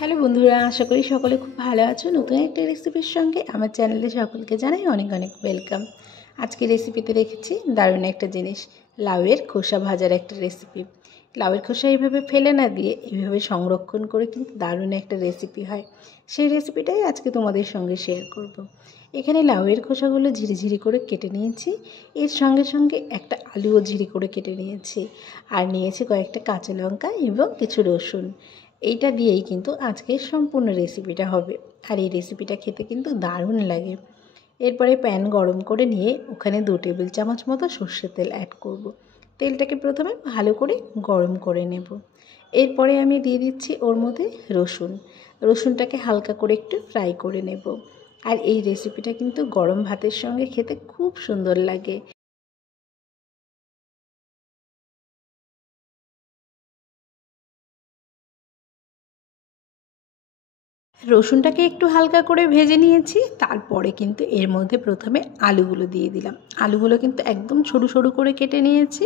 Hello বন্ধুরা, আশা করি সকলে খুব ভালো আছো। নতুন একটা রেসিপির সঙ্গে আমার চ্যানেলে সকলকে জানাই অনেক অনেক ওয়েলকাম। আজকে রেসিপিতে রেখেছি দারুণ একটা জিনিস, লাউয়ের খোসা ভাজার একটা রেসিপি। লাউয়ের খোসা এইভাবে ফেলে না দিয়ে এইভাবে সংরক্ষণ করে কিন্তু দারুণ একটা রেসিপি হয়। সেই রেসিপিটাই আজকে তোমাদের সঙ্গে শেয়ার করব। এখানে লাউয়ের খোসাগুলো ঝিরিঝিরি করে কেটে নিয়েছি, এর সঙ্গে সঙ্গে একটা আলুও ঝিরি করে কেটে নিয়েছি, আর নিয়েছি কয়েকটা কাঁচা লঙ্কা এবং কিছু রসুন। এইটা দিয়েই কিন্তু আজকের সম্পূর্ণ রেসিপিটা হবে, আর এই রেসিপিটা খেতে কিন্তু দারুণ লাগে। এরপরে প্যান গরম করে নিয়ে ওখানে 2 টেবিল চামচ মতো সর্ষের তেল অ্যাড করব। তেলটাকে প্রথমে ভালো করে গরম করে নেব। এরপরে আমি দিয়ে দিচ্ছি ওর মধ্যে রসুনটাকে হালকা করে একটু ফ্রাই করে নেব। আর এই রেসিপিটা কিন্তু গরম ভাতের সঙ্গে খেতে খুব সুন্দর লাগে। রসুনটাকে একটু হালকা করে ভেজে নিয়েছি, তারপরে কিন্তু এর মধ্যে প্রথমে আলুগুলো দিয়ে দিলাম। আলুগুলো কিন্তু একদম সরু সরু করে কেটে নিয়েছি,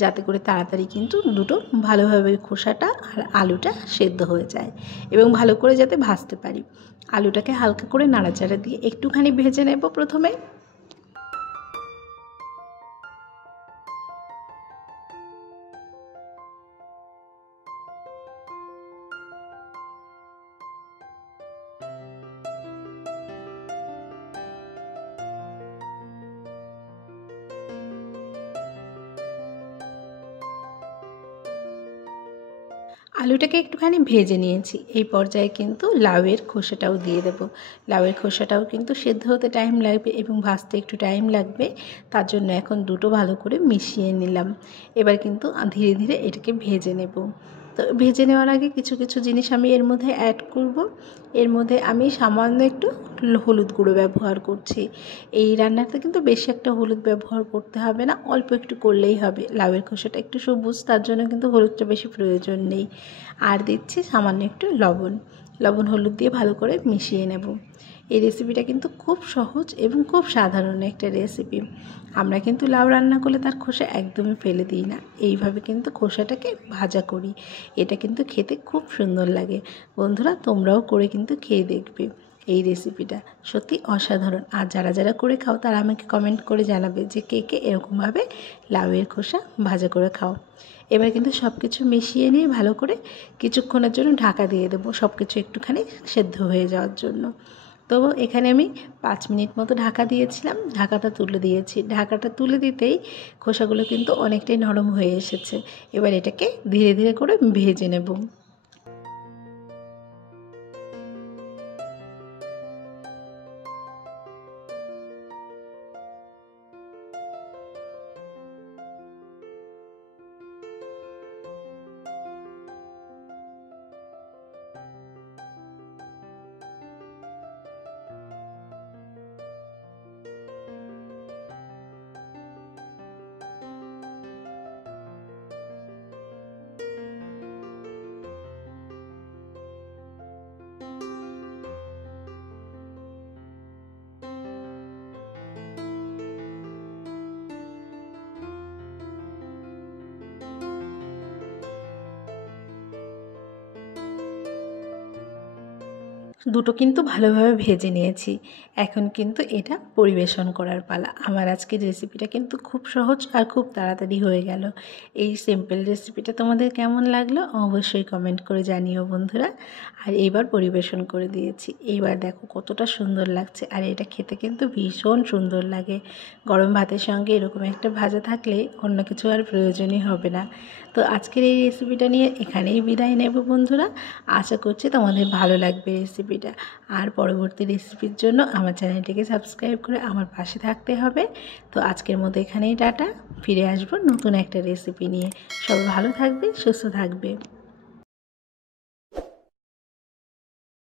যাতে করে তাড়াতাড়ি কিন্তু দুটো ভালোভাবে খোসাটা আর আলুটা সেদ্ধ হয়ে যায় এবং ভালো করে যাতে ভাজতে পারি। আলুটাকে হালকা করে নাড়াচাড়া দিয়ে একটুখানি ভেজে নেব প্রথমে। আলুটাকে একটুখানি ভেজে নিয়েছি, এই পর্যায়ে কিন্তু লাউয়ের খোসাটাও দিয়ে দেব। লাউয়ের খোসাটাও কিন্তু সেদ্ধ হতে টাইম লাগবে এবং ভাজতে একটু টাইম লাগবে, তার জন্য এখন দুটো ভালো করে মিশিয়ে নিলাম। এবার কিন্তু ধীরে ধীরে এটাকে ভেজে নেব। তো ভেজে নেওয়ার আগে কিছু কিছু জিনিস আমি এর মধ্যে অ্যাড করব। এর মধ্যে আমি সামান্য একটু হলুদ গুঁড়ো ব্যবহার করছি। এই রান্নাতে কিন্তু বেশি একটা হলুদ ব্যবহার করতে হবে না, অল্প একটু করলেই হবে। লাউয়ের খোসাটা একটু সবুজ, তার জন্য কিন্তু হলুদটা বেশি প্রয়োজন নেই। আর দিচ্ছি সামান্য একটু লবণ হলুদ দিয়ে ভালো করে মিশিয়ে নেব। এই রেসিপিটা কিন্তু খুব সহজ এবং খুব সাধারণ একটা রেসিপি। আমরা কিন্তু লাউ রান্না করলে তার খোসা একদমই ফেলে দিই না, এইভাবে কিন্তু খোসাটাকে ভাজা করি। এটা কিন্তু খেতে খুব সুন্দর লাগে। বন্ধুরা, তোমরাও করে কিন্তু খেয়ে দেখবে। এই রেসিপিটা সত্যি অসাধারণ। আর যারা যারা করে খাও তারা আমাকে কমেন্ট করে জানাবে যে কে কে এরকমভাবে লাউয়ের খোসা ভাজা করে খাও। এবার কিন্তু সব কিছু মিশিয়ে নিয়ে ভালো করে কিছুক্ষণের জন্য ঢাকা দিয়ে দেবো, সব কিছু একটুখানি সেদ্ধ হয়ে যাওয়ার জন্য। তো এখানে আমি 5 মিনিট মতো ঢাকা দিয়েছিলাম, ঢাকাটা তুলে দিয়েছি। ঢাকাটা তুলে দিতেই খোসাগুলো কিন্তু অনেকটাই নরম হয়ে এসেছে। এবার এটাকে ধীরে ধীরে করে ভেজে নেব। দুটো কিন্তু ভালোভাবে ভেজে নিয়েছি। এখন কিন্তু এটা পরিবেশন করার পালা। আমার আজকের রেসিপিটা কিন্তু খুব সহজ আর খুব তাড়াতাড়ি হয়ে গেল। এই সিম্পল রেসিপিটা তোমাদের কেমন লাগলো অবশ্যই কমেন্ট করে জানিও বন্ধুরা। আর এইবার পরিবেশন করে দিয়েছি। এইবার দেখো কতটা সুন্দর লাগছে, আর এটা খেতে কিন্তু ভীষণ সুন্দর লাগে। গরম ভাতের সঙ্গে এরকম একটা ভাজা থাকলে অন্য কিছু আর প্রয়োজনই হবে না। তো আজকের এই রেসিপিটা নিয়ে এখানেই বিদায় নেব বন্ধুরা। আশা করছি তোমাদের ভালো লাগবে রেসিপিটা। আর পরবর্তী রেসিপির জন্য আমার চ্যানেলটিকে সাবস্ক্রাইব করে আমার পাশে থাকতে হবে। তো আজকের মতো এখানেই টাটা, ফিরে আসবো নতুন একটা রেসিপি নিয়ে। সবাই ভালো থাকবে, সুস্থ থাকবে।